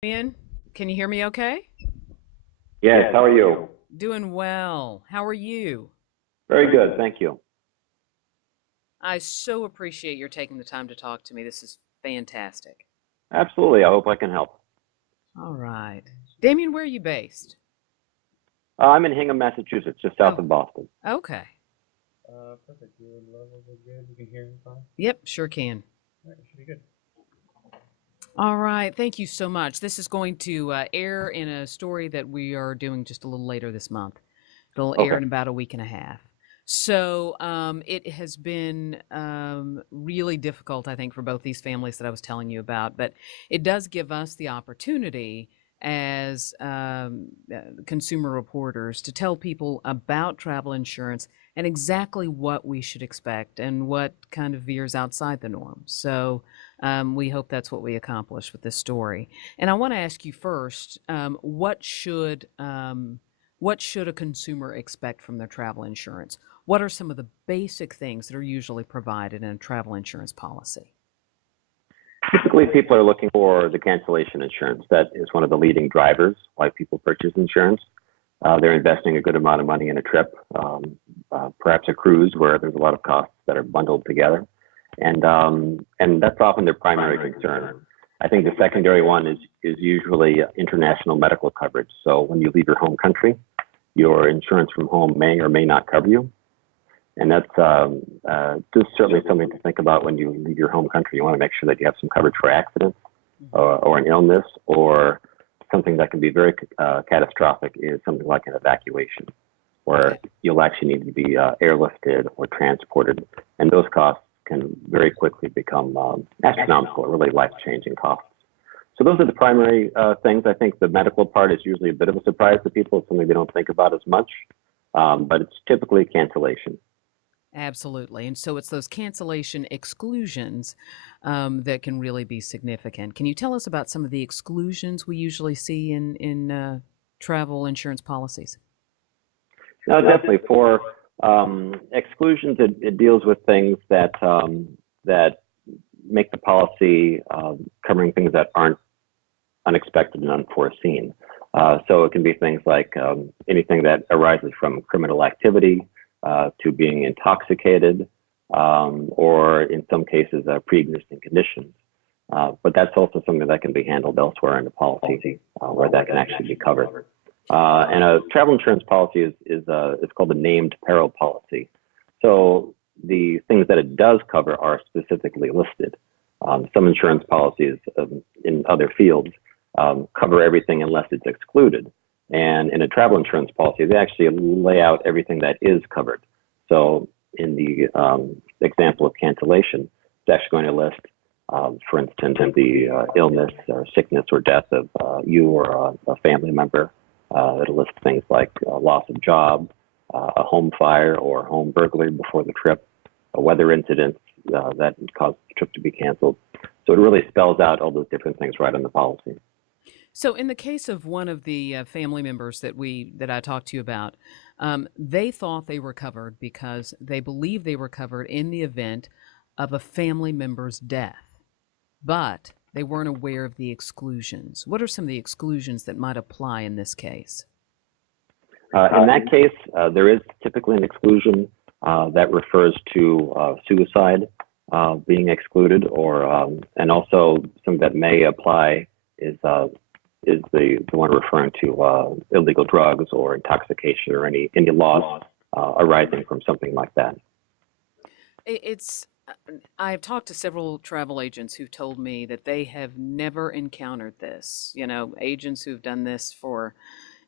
Damian, can you hear me okay? Yes, how are you? Doing well. How are you? Very good, thank you. I so appreciate your taking the time to talk to me. This is fantastic. Absolutely, I hope I can help. All right. Damian, where are you based? I'm in Hingham, Massachusetts, just south Oh, of Boston. okay. Perfect. Your levels are good. You can hear me fine. Yep, sure can. All right, should be good. All right. Thank you so much. This is going to air in a story that we are doing just a little later this month. It'll air Okay. in about a week and a half. So it has been really difficult, I think, for both these families that I was telling you about. But it does give us the opportunity as consumer reporters to tell people about travel insurance and exactly what we should expect and what kind of veers outside the norm. So we hope that's what we accomplish with this story. And I want to ask you first, what should a consumer expect from their travel insurance? What are some of the basic things that are usually provided in a travel insurance policy? Typically, people are looking for the cancellation insurance. That is one of the leading drivers why people purchase insurance. They're investing a good amount of money in a trip, perhaps a cruise where there's a lot of costs that are bundled together, and that's often their primary concern. I think the secondary one is usually international medical coverage. So when you leave your home country, your insurance from home may or may not cover you. And that's just certainly something to think about when you leave your home country. You want to make sure that you have some coverage for accidents or an illness, or something that can be very catastrophic is something like an evacuation, where Okay. you'll actually need to be airlifted or transported. And those costs can very quickly become astronomical, really life-changing costs. So those are the primary things. I think the medical part is usually a bit of a surprise to people. It's something they don't think about as much, but it's typically cancellation. Absolutely. And so it's those cancellation exclusions that can really be significant. Can you tell us about some of the exclusions we usually see in travel insurance policies? No, definitely. For exclusions, it deals with things that make the policy covering things that aren't unexpected and unforeseen. So it can be things like anything that arises from criminal activity to being intoxicated, or in some cases, pre-existing conditions. But that's also something that can be handled elsewhere in the policy, where that can actually be covered. And a travel insurance policy is it's called a named peril policy. So the things that it does cover are specifically listed. Some insurance policies in other fields cover everything unless it's excluded. And in a travel insurance policy, they actually lay out everything that is covered. So in the example of cancellation, it's actually going to list, for instance, the illness or sickness or death of you or a family member. It'll list things like loss of job, a home fire or home burglary before the trip, a weather incident that caused the trip to be canceled. So it really spells out all those different things right on the policy. So, in the case of one of the family members that I talked to you about, they thought they were covered because they believed they were covered in the event of a family member's death, but they weren't aware of the exclusions. What are some of the exclusions that might apply in this case? In that case, there is typically an exclusion that refers to suicide being excluded, or and also some that may apply is the one referring to illegal drugs or intoxication or any loss arising from something like that. It's I've talked to several travel agents who've told me that they have never encountered this. You know, agents who've done this for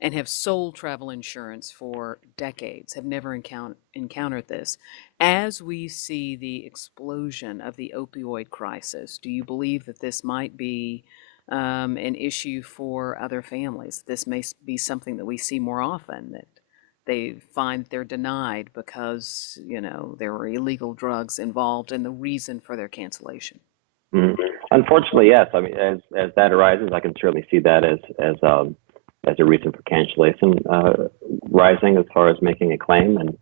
and have sold travel insurance for decades have never encountered this. As we see the explosion of the opioid crisis, do you believe that this might be an issue for other families? This may be something that we see more often, that they find they're denied because, there were illegal drugs involved in the reason for their cancellation. Mhm. Unfortunately, yes. I mean, as that arises, I can certainly see that as a reason for cancellation rising as far as making a claim. And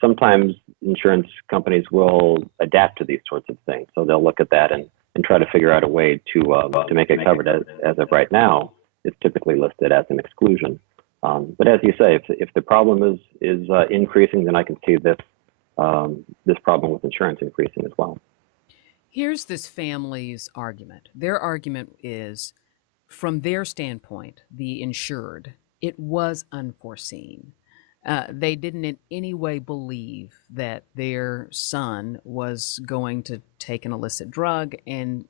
sometimes insurance companies will adapt to these sorts of things. So they'll look at that and try to figure out a way to make it covered. As of right now, it's typically listed as an exclusion. But as you say, if the problem is increasing, then I can see this problem with insurance increasing as well. Here's this family's argument. Their argument is, from their standpoint, the insured, it was unforeseen. They didn't in any way believe that their son was going to take an illicit drug and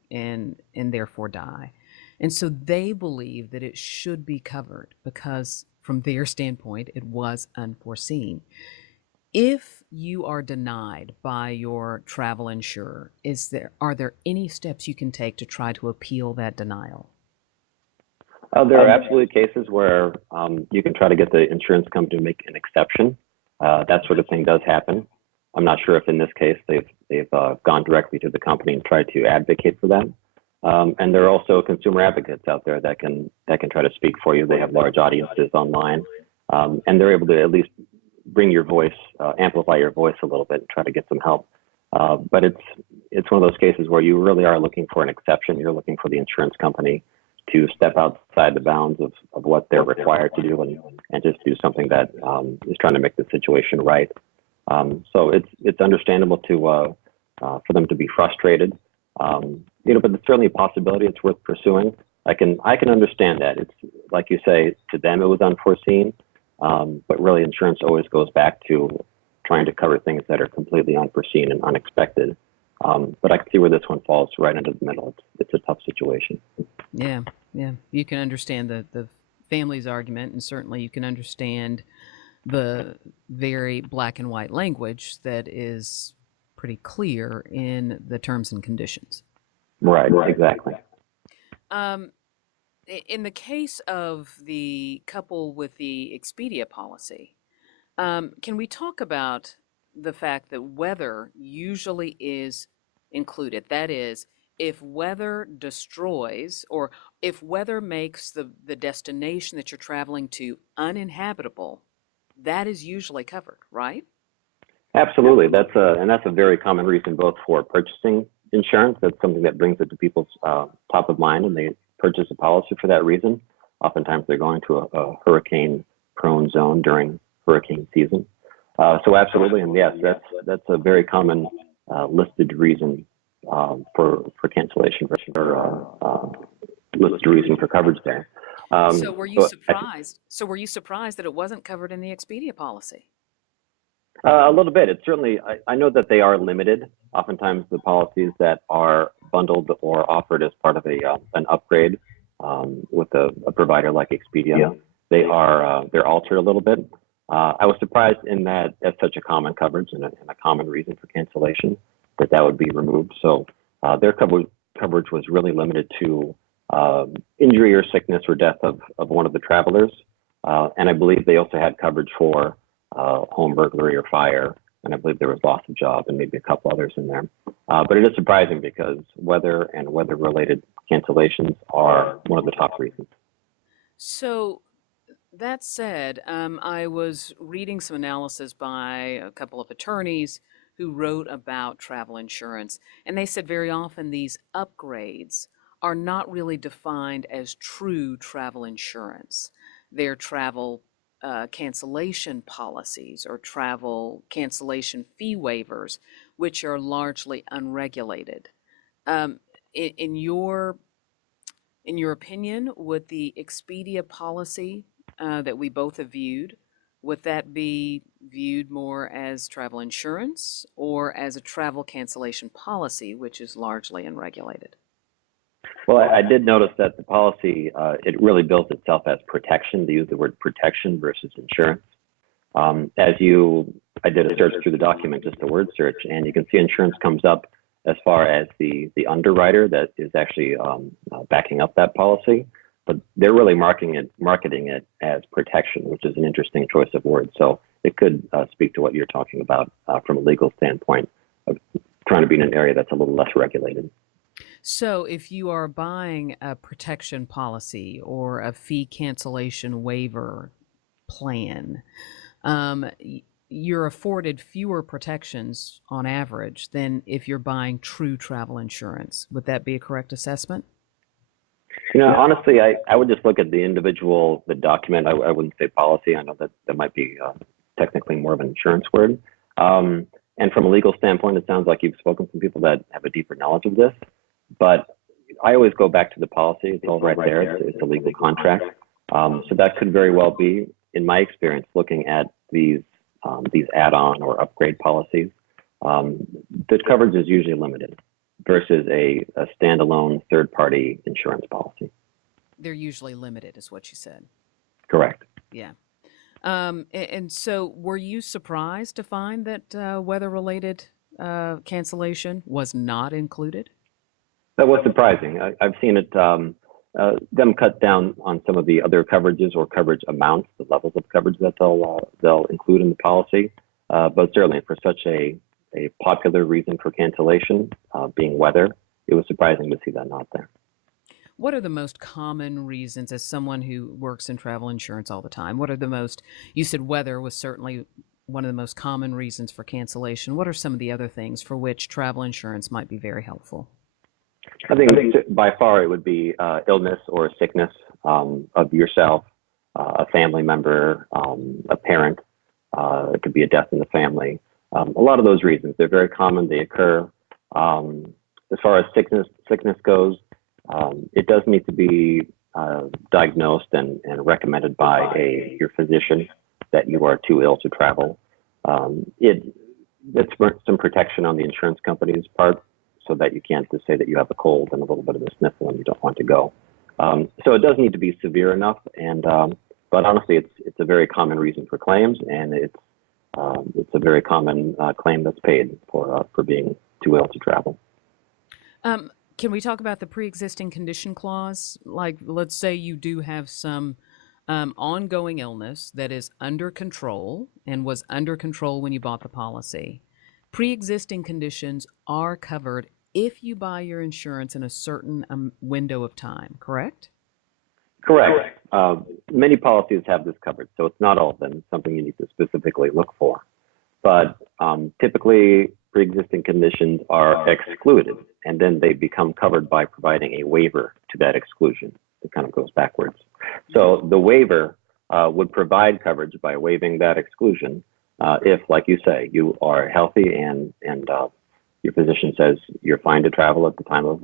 therefore die. And so they believe that it should be covered because from their standpoint, it was unforeseen. If you are denied by your travel insurer, are there any steps you can take to try to appeal that denial? There are absolutely cases where you can try to get the insurance company to make an exception. That sort of thing does happen. I'm not sure if in this case they've gone directly to the company and tried to advocate for that. And there are also consumer advocates out there that can try to speak for you. They have large audiences online, and they're able to at least bring your voice, amplify your voice a little bit, and try to get some help. But it's one of those cases where you really are looking for an exception. You're looking for the insurance company to step outside the bounds of what they're required to do and just do something that is trying to make the situation right. So it's understandable for them to be frustrated. But it's certainly a possibility. It's worth pursuing. I can understand that. It's like you say, to them it was unforeseen, but really insurance always goes back to trying to cover things that are completely unforeseen and unexpected. But I can see where this one falls right into the middle. It's a tough situation. Yeah. You can understand the family's argument, and certainly you can understand the very black and white language that is pretty clear in the terms and conditions. Right, exactly. In the case of the couple with the Expedia policy, can we talk about the fact that weather usually is included? That is, if weather destroys or if weather makes the destination that you're traveling to uninhabitable, that is usually covered, right? Absolutely. That's a very common reason both for purchasing insurance. That's something that brings it to people's top of mind, and they purchase a policy for that reason. Oftentimes they're going to a hurricane-prone zone during hurricane season. So absolutely, and yes, that's a very common listed reason for cancellation or listed reason for coverage there. So were you surprised? So were you surprised that it wasn't covered in the Expedia policy? A little bit. It's certainly, I know that they are limited. Oftentimes the policies that are bundled or offered as part of an upgrade with a provider like Expedia, they're altered a little bit. I was surprised in that that's such a common coverage and a common reason for cancellation that would be removed. So their coverage was really limited to injury or sickness or death of one of the travelers. And I believe they also had coverage for home burglary or fire, and I believe there was loss of job and maybe a couple others in there. But it is surprising because weather and weather-related cancellations are one of the top reasons. So that said, I was reading some analysis by a couple of attorneys who wrote about travel insurance, and they said very often these upgrades are not really defined as true travel insurance. They're travel cancellation policies or travel cancellation fee waivers, which are largely unregulated. In your opinion, would the Expedia policy that we both have viewed, would that be viewed more as travel insurance or as a travel cancellation policy, which is largely unregulated? Well, I did notice that the policy, it really builds itself as protection. They use the word protection versus insurance. I did a search through the document, just a word search, and you can see insurance comes up as far as the underwriter that is actually backing up that policy. But they're really marketing it as protection, which is an interesting choice of words. So it could speak to what you're talking about from a legal standpoint of trying to be in an area that's a little less regulated. So if you are buying a protection policy or a fee cancellation waiver plan, you're afforded fewer protections on average than if you're buying true travel insurance. Would that be a correct assessment? Honestly, I would just look at the document. I wouldn't say policy. I know that might be technically more of an insurance word. And from a legal standpoint, it sounds like you've spoken to some people that have a deeper knowledge of this. But I always go back to the policy. It's all right there. It's a legal contract. So that could very well be, in my experience, looking at these add-on or upgrade policies. The coverage is usually limited versus a standalone third-party insurance policy. They're usually limited, is what you said. Correct. Yeah. And so were you surprised to find that weather-related cancellation was not included? That was surprising. I've seen it them cut down on some of the other coverages or coverage amounts, the levels of coverage that they'll include in the policy. But certainly for such a popular reason for cancellation, being weather, it was surprising to see that not there. What are the most common reasons, as someone who works in travel insurance all the time, what are the most, you said weather was certainly one of the most common reasons for cancellation. What are some of the other things for which travel insurance might be very helpful? I think by far it would be illness or sickness of yourself, a family member, a parent. It could be a death in the family. A lot of those reasons, they're very common. They occur. As far as sickness goes, it does need to be diagnosed and recommended by your physician that you are too ill to travel. It's some protection on the insurance company's part, so that you can't just say that you have a cold and a little bit of a sniffle and you don't want to go. So it does need to be severe enough, but honestly, it's a very common reason for claims, and it's a very common claim that's paid for being too ill to travel. Can we talk about the pre-existing condition clause? Like, let's say you do have some ongoing illness that is under control and was under control when you bought the policy. Pre-existing conditions are covered if you buy your insurance in a certain window of time, correct? Correct. Many policies have this covered, so it's not all of them. It's something you need to specifically look for. But typically, pre-existing conditions are excluded, and then they become covered by providing a waiver to that exclusion. It kind of goes backwards. So the waiver would provide coverage by waiving that exclusion if, like you say, you are healthy and your physician says you're fine to travel at the time of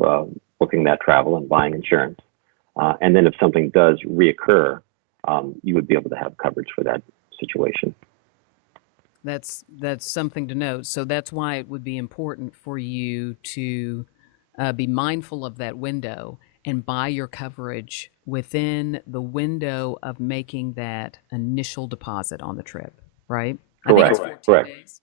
booking that travel and buying insurance. And then if something does reoccur, you would be able to have coverage for that situation. That's something to note. So that's why it would be important for you to be mindful of that window and buy your coverage within the window of making that initial deposit on the trip, right? Correct. I think it's 14 days.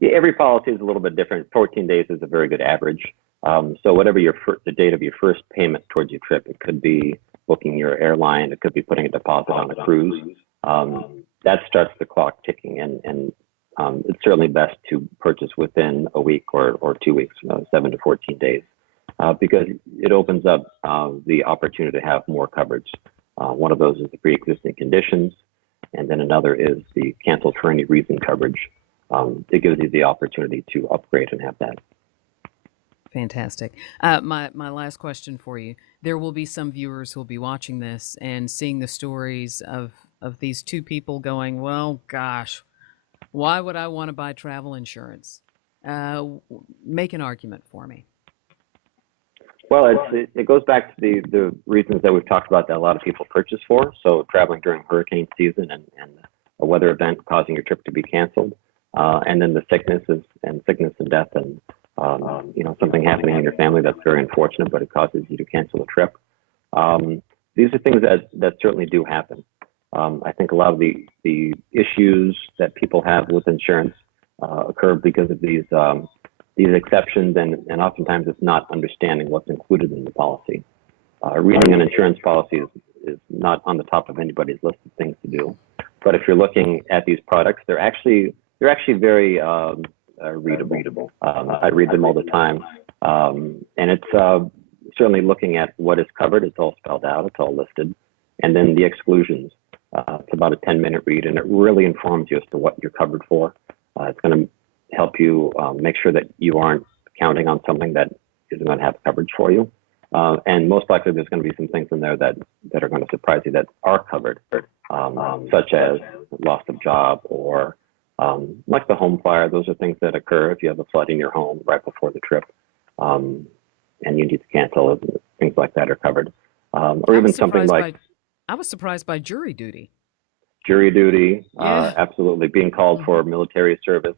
Yeah, every policy is a little bit different. 14 days is a very good average. So whatever the date of your first payment towards your trip, it could be booking your airline, it could be putting a deposit on a cruise. That starts the clock ticking, and it's certainly best to purchase within a week or 2 weeks, 7 to 14 days, because it opens up the opportunity to have more coverage. One of those is the pre-existing conditions, and then another is the cancel for any reason coverage. It gives you the opportunity to upgrade and have that. Fantastic. My last question for you. There will be some viewers who will be watching this and seeing the stories of these two people going, well, gosh, why would I want to buy travel insurance? Make an argument for me. Well, it goes back to the reasons that we've talked about that a lot of people purchase for. So traveling during hurricane season and a weather event causing your trip to be canceled. And then the sickness and death and something happening in your family that's very unfortunate, but it causes you to cancel a trip. These are things that certainly do happen. I think a lot of the issues that people have with insurance occur because of these exceptions, and oftentimes it's not understanding what's included in the policy. Reading an insurance policy is not on the top of anybody's list of things to do. But if you're looking at these products, they're actually very readable. I read them all the time, and it's certainly looking at what is covered. It's all spelled out. It's all listed, and then the exclusions. It's about a 10-minute read, and it really informs you as to what you're covered for. It's going to help you make sure that you aren't counting on something that isn't going to have coverage for you. And most likely there's going to be some things in there that are going to surprise you that are covered, such as loss of job or like the home fire. Those are things that occur if you have a flood in your home right before the trip, and you need to cancel it. Things like that are covered. Or even something like I was surprised by jury duty. jury duty, Yeah. absolutely being called for military service.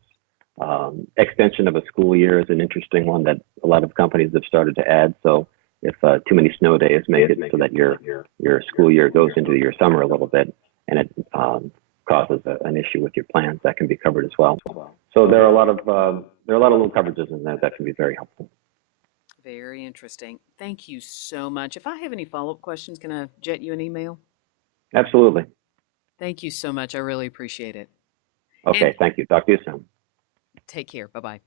Extension of a school year is an interesting one that a lot of companies have started to add. So if too many snow days make it so that your school year goes into your summer a little bit, and it causes an issue with your plans, that can be covered as well. So there are a lot of little coverages in there that can be very helpful. Very interesting. Thank you so much. If I have any follow-up questions, can I jet you an email? Absolutely. Thank you so much. I really appreciate it. Okay. And Thank you. Talk to you soon. take care. Bye-bye.